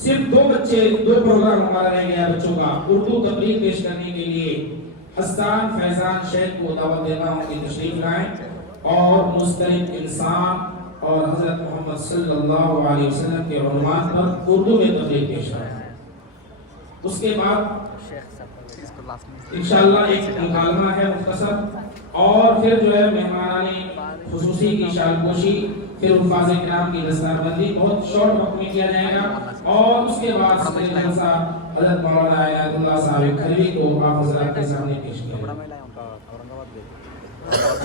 صرف دو پروگرام ہمارا رہ گیا بچوں کا اردو تقریر پیش کرنے کے لیے حسان فیضان شیخ کو دعوت دیتا ہوں کہ تشریف لائیں اور مسترد انسان اور حضرت محمد صلی اللہ علیہ وسلم کے عنوان پر اردو میں تقریر پیش کریں۔ اس کے بعد انشاءاللہ ایک مکالمہ ہے مختصر، اور پھر جو ہے مہمانان خصوصی کی شالپوشی، پھر الفاظ کرام کی دستار بندی بہت شارٹ وقت میں کیا جائے گا، اور اس کے بعد صدر جلسہ حضرت مولانا عنایت اللہ صاحب کھروی کو آپ حضرات کے سامنے پیش کیا۔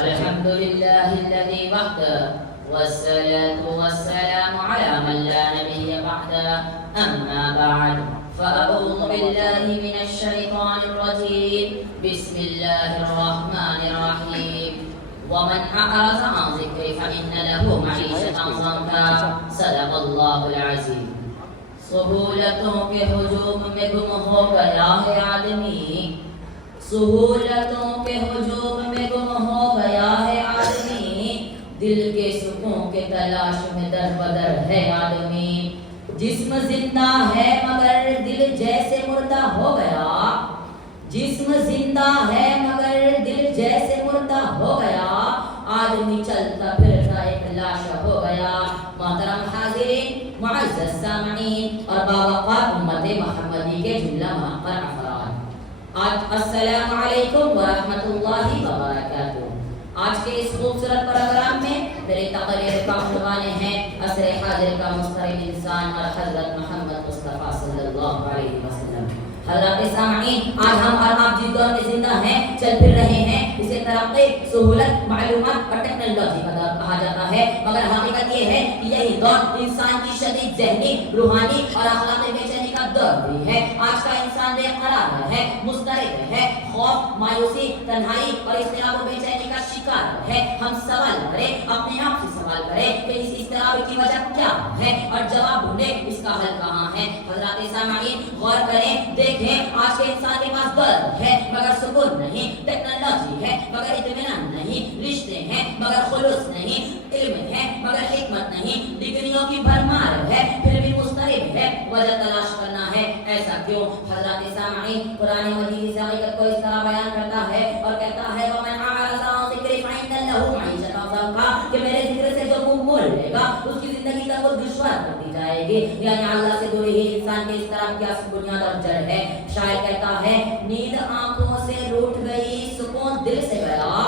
الحمدللہ الذی وحدہ والصلاة والسلام على من لا نبي بعده أما بعد فأعوذ بالله من الشيطان الرجيم بسم الله الرحمن الرحيم ومن أعرض عن ذكري فإن له معيشة ضنكا صدق الله العظيم۔ سہولتوں کے ہجوم میں گم ہو گیا ہے آدمی، سہولتوں کے ہجوم میں گم ہو گیا ہے آدمی، دل کے سکون کے تلاش میں در بدر ہے آدمی، جسم زندہ ہے مگر دل جیسے مردہ ہو گیا، جسم زندہ ہے مگر دل جیسے مردہ ہو گیا، آدمی چلتا پھرتا ایک لاش ہو گیا۔ محترم حاضرین، معزز سامعین اور باوقار امت محمدی کے جملہ محقر افراد، آج السلام علیکم ورحمۃ اللہ وبرکاتہ۔ آج کے اس خوبصورت پروگرام میں میرے تقریر کا عنوان ہے عصر حاضر کا مستقل انسان اور حضرت محمد مصطفیٰ صلی اللہ علیہ وسلم۔ حضرات سامعین، آج ہم اور آپ جس دور میں زندہ ہیں، چل پھر رہے ہیں، اسے ترقی، سہولت، معلومات اور ٹیکنالوجی کا دور کہا جاتا ہے، مگر حقیقت یہ ہے کہ یہی دور انسان کی شدید ذہنی، روحانی اور اخلاقی بے چینی کا دور بھی ہے۔ آج کا انسان بے قرار ہے، مضطرب ہے، خوف، مایوسی، تنہائی اور اضطراب و بے چینی کا شکار ہے۔ ہم سوال کریں، اپنے آپ سے سوال کریں کہ اس اضطراب کی وجہ کیا ہے اور جواب ڈھونڈیں اس کا حل کہاں ہے۔ حضرات سامعین، غور کریں، دیکھیں، آج کے انسان کے پاس دولت ہے مگر سکون نہیں، ٹیکنالوجی ہے مگر اطمینان نہیں، رشتے ہیں مگر خلوص نہیں، علم ہے مگر حکمت نہیں، ڈگریوں کی بھرمار ہے پھر بھی مضطرب ہے، وجہ تلاش کرنا ہے، ایسا کیوں؟ حضرات سامعین، قرآن مجید اس حقیقت کو اس طرح بیان کرتا ہے اور کہتا ہے وَمَنْ أَعْرَضَ عَنْ ذِكْرِي فَإِنَّ لَهُ مَعِيشَةً ضَنكًا، کہ میرے ذکر سے جو منہ موڑ لے گا اس کی زندگی تک وہ دشوار کر دی جائے گی۔ یعنی اللہ سے دوری ہی انسان کے اس طرح کی بنیاد اور جڑ ہے۔ شاعر کہتا ہے نیند آنکھوں سے روٹ گئی سکون دل سے گیا،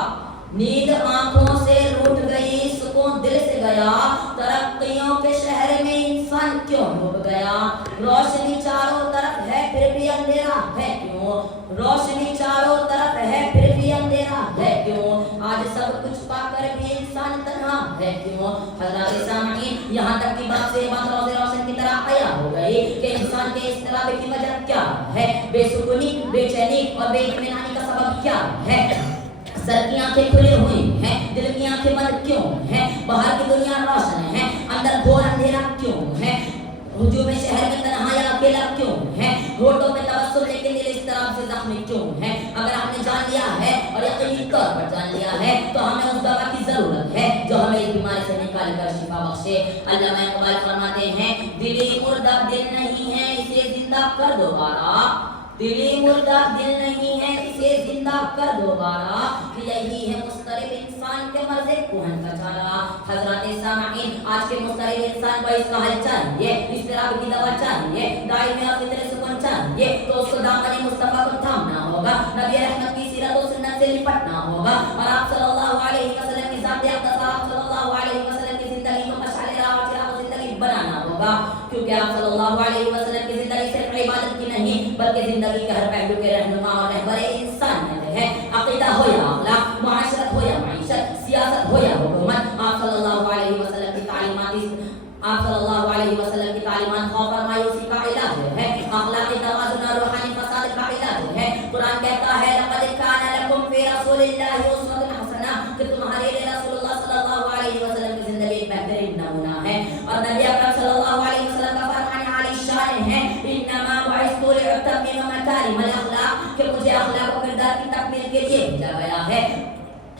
نیند آنکھوں سے روٹ گئی سکون دل سے گیا، ترقیوں کے شہر میں انسان کیوں ڈوب گیا، روشنی چاروں طرف ہے پھر بھی اندھیرا ہے کیوں، روشنی چاروں طرف ہے پھر بھی اندھیرا ہے کیوں، آج سب کچھ پا کر بھی انسان تنہا ہے کیوں۔ حضرات سامعین، یہاں تک کی بات سے بات روز روشن کی طرح عیاں ہو گئی کہ انسان کے اضطراب کی وجہ کیا ہے، بے سکونی، بے چینی اور بے اطمینانی کا سبب کیا ہے۔ سر کی آنکھیں کھلی ہوئی ہیں، دل کی آنکھیں بند کیوں ہیں، باہر کی دنیا روشن ہے اندر گھور اندھیرا کیوں ہے، ہجوم شہر میں تنہائی اکیلا کیوں ہے، ہونٹوں میں تبسم لیکن دل اس طرح سے زخمی کیوں ہے۔ اگر ہم نے جان لیا ہے اور یقینی طور پر جان لیا ہے تو ہمیں اس دوا کی ضرورت ہے جو ہمیں اس بیماری سے نکال کر شفا بخشے۔ علامہ اقبال فرماتے ہیں دلی مردہ دل نہیں ہے اسے زندہ کر دوبارہ، دلی مردہ دل نہیں ہے اسے زندہ کر دوبارہ، کہ یہی ہے مضطرب انسان کے مرض کہن کا چارہ۔ حضرات سامعین، آج کے مضطرب انسان کو اس کا حل چاہیے، اضطراب کی دوا چاہیے، دائمی اور فطری سکون چاہیے، تو اس کو دامن مصطفیٰ کو تھامنا ہوگا، نبی رحمت کی سیرت و سنت سے لپٹنا ہوگا، اور آپ صلی اللہ علیہ وسلم کی ذات اقدس، آپ صلی اللہ علیہ وسلم کی زندگی کو مشعل راہ اور چراغ زندگی بنانا ہوگا، کیونکہ آپ صلی اللہ علیہ وسلم کی زندگی صرف عبادت کی نہیں بلکہ زندگی کے ہر پہلو کے رہنما اور رہبر انسانیت ہے۔ عقیدہ ہو یا اخلاق، معاشرت ہو یا معیشت، سیاست ہو یا حکومت، آپ صلی اللہ علیہ وسلم کی تعلیمات خوف اور مایوسی کا علاج ہے، اخلاقی توازن اور روحانی فساد کا علاج ہے۔ قرآن کہتا ہے لقد کان لکم فی رسول اللہ اسوۃ حسنہ، کہ تمہارے لیے رسول اللہ صلی اللہ علیہ وسلم کی زندگی ایک بہترین نمونہ ہے، اور نبی اکرم صلی اللہ علیہ وسلم کا فرمان عالی شان ہے انما بعثت لأتمم مکارم الاخلاق، کہ مجھے اخلاق و کردار کی تکمیل کے لیے بھیجا گیا ہے۔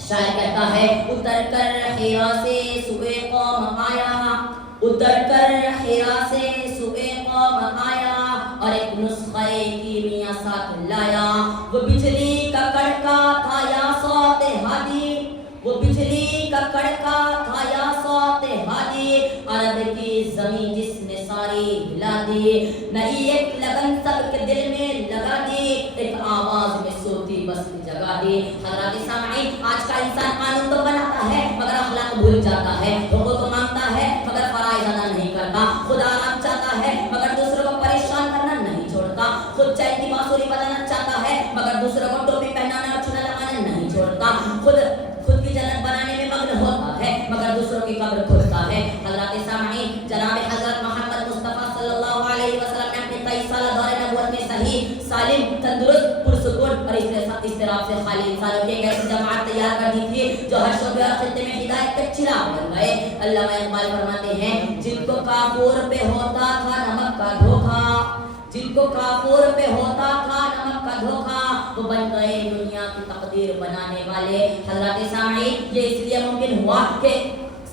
شاعر کہتا ہے اتر کر حرا سے سوئے قوم آیا، اتر کر حرا سے سوئے قوم اور ایک نسخہ کیمیا ساتھ لایا. وہ بجلی کا کڑکا تھا یا صوت ہادی, وہ بجلی کا کڑکا تھا یا صوت ہادی, عرب کی زمین جس نے ساری ہلا دی, نئی ایک لگن سب کے دل میں لگا دی, ایک آواز میں سوتی بستی جگا دی. حضرات سامعین, آج کا انسان قانون تو بناتا ہے مگر اخلاق بھول جاتا ہے, حقوق مانگتا ہے مگر فرائض ادا نہیں کرتا, خود آرام چاہتا ہے مگر دوسروں کو پریشان کرنا نہیں چھوڑتا, خود چین کی بانسری بجانا چاہتا ہے مگر دوسروں کو ٹوپی پہنانا اور چونا لگانا نہیں چھوڑتا, خود کی جنت بنانے میں مگن ہوتا ہے مگر دوسروں کی قبر کھودتا ہے. حضرات سامعین, جناب حضرت محمد مصطفیٰ صلی اللہ علیہ وسلم نے اپنے 23 سالہ دور نبوت میں صحیح, سالم, تندرست, پرسکون اور اضطراب سے خالی انسانوں کی ایک ایسی جماعت تیار کر دی تھی جو ہر شعبے اور خطے میں ہدایت کے چراغ بن گئے. علامہ اقبال فرماتے ہیں, جن کو کافور پہ ہوتا تھا نمک کا دھوکا, جن کو کافور پہ ہوتا تھا نمک کا دھوکا, وہ بن گئے دنیا کی تقدیر بنانے والے. حضرات سامعین, یہ اس لیے ممکن ہوا کہ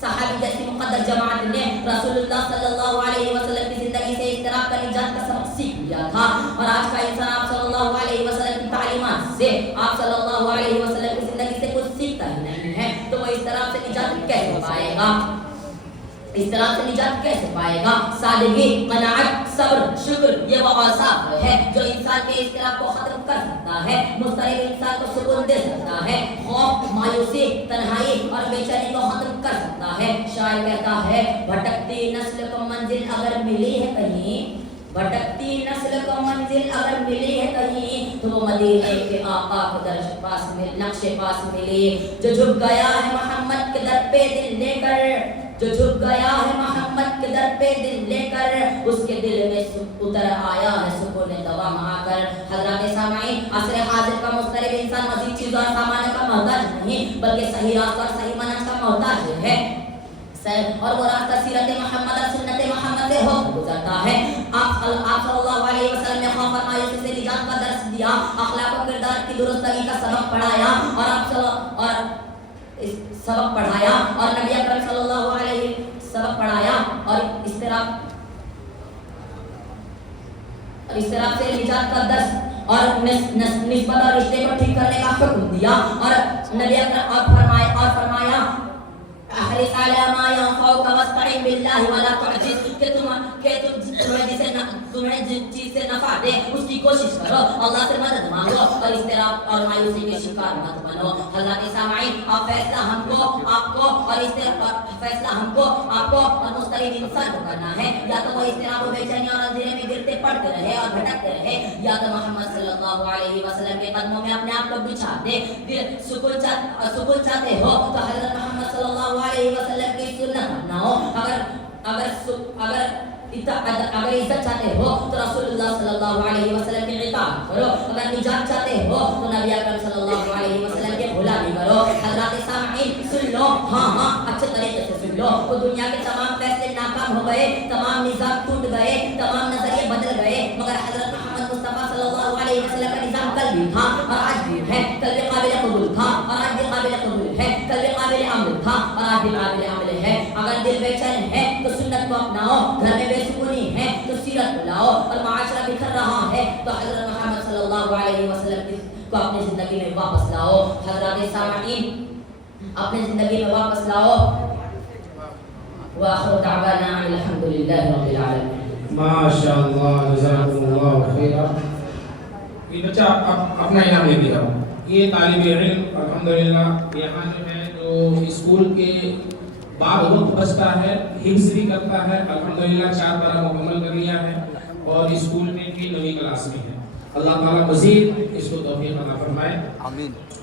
صحابی جیسی مقدس جماعت نے رسول اللہ صلی اللہ علیہ وسلم کی زندگی سے اضطراب کا نجات کا سبق سیکھ لیا تھا, اور آج کا انسان آپ صلی اللہ علیہ وسلم کی تعلیمات سے, آپ صلی اللہ علیہ وسلم کی زندگی سے کچھ سیکھتا ہی نہیں ہے, تو وہ اضطراب سے نجات کیسے پائے گا, اس طرح سے نجات کیسے پائے گا؟ سادگی, قناعت, صبر, شکر, یہ وہ اوصاف ہے جو انسان کے اضطراب کو ختم کر سکتا ہے, مضطرب انسان کو سکون دے سکتا ہے, خوف, مایوسی, تنہائی اور بے چینی کو ختم کر سکتا ہے. شاعر کہتا ہے, بھٹکتی نسل کو منزل اگر ملی ہے کہیں, بھٹکتی نسل کو منزل اگر ملی ہے کہیں, تو وہ مدینے کے آقا کو درش پاس میں نقش پاس ملی. جو جھک گیا ہے محمد کے در پہ دل لے کر, جو جھک گیا ہے محمد کے در پہ دل لے کر, اس کے دل میں اتر آیا ہے سکون دوام آ کر. حضرات سامعین, عصر حاضر کا مضطرب انسان مزید چیزوں اور سامان کا محتاج نہیں بلکہ صحیح راستہ اور صحیح منہج کا محتاج ہے, اور وہ راستہ سیرت محمد اور سنت محمد سے ہو گزرتا ہے. آپ صلی اللہ علیہ وسلم نے خوف اور مایوسی سے نجات کا درس دیا, اخلاق و کردار کی درستگی کا سبق پڑھایا, اور سبق پڑھایا, اور نبی اکرم صلی اللہ علیہ سبق پڑھایا, اور اضطراب سے نجات کا درس اور نسبت اور رشتے کو ٹھیک کرنے کا حکم دیا, اور نبی اکرم فرمایا احرص علی ما ينفعك واستعن بالله ولا تعجز, تمہیں جس چیز سے نفع دے اس کی کوشش کرو, اللہ سے مدد مانگو, اور اضطراب اور مایوسی کے شکار مت بنو. حضرات سامعین, آپ فیصلہ ہم کو آپ کو اور مضطرب انسان کو کرنا ہے. یا تو وہ اضطراب و بے چینی اور اندھیرے میں گرتے پڑتے رہے اور بھٹکتے رہے, یا تو محمد صلی اللہ علیہ وسلم کے قدموں میں اپنے آپ کو بچھا دے. سکون چاہتے ہو تو حضرت محمد صلی اللہ علیہ وسلم کی سنت اپناؤ, اگر عزت چاہتے ہو تو رسول اللہ صلی اللہ علیہ وسلم کی اطاعت کرو, اگر نجات چاہتے ہو تو نبی اکرم صلی اللہ علیہ وسلم کی غلامی کرو. حضرات سامعین, سن لو, ہاں اچھے طریقے سے سن لو, تو دنیا کے تمام فیصلے ناکام ہو گئے, تمام نظام ٹوٹ گئے, تمام نظریے بدل گئے, مگر حضرت محمد مصطفیٰ صلی اللہ علیہ وسلم کا نظام کل بھی تھا اور آج بھی ہے, کل بھی قابل قبول تھا اور آج بھی قابل قبول ہے, کل بھی قابل عمل تھا اور آج بھی قابل عمل ہے. اگر دل بے چین ہے تو سنت کو اپناؤ, گھر میں بے سکونی ہے تو سیرت کو لاؤ, اور معاشرہ بکھر رہا ہے تو حضرت محمد صلی اللہ علیہ وسلم کو اپنی زندگی میں واپس لاؤ. حضرات سامعین, اپنی زندگی میں واپس لاؤ. وآخر دعوانا الحمدللہ رب العالمین. ماشاءاللہ, جزاکم اللہ خیرا. یہ بچہ اپنا انعام لے دیا. یہ طالب علم الحمدللہ یہاں جو ہے جو اسکول کے بعد وقت بچتا ہے, حفظ بھی کرتا ہے, الحمدللہ 4 پارہ مکمل کر لیا ہے, اور اسکول میں بھی 9ویں کلاس میں ہے. اللہ تعالیٰ مزید اس کو توفیق عطا فرمائے. آمین.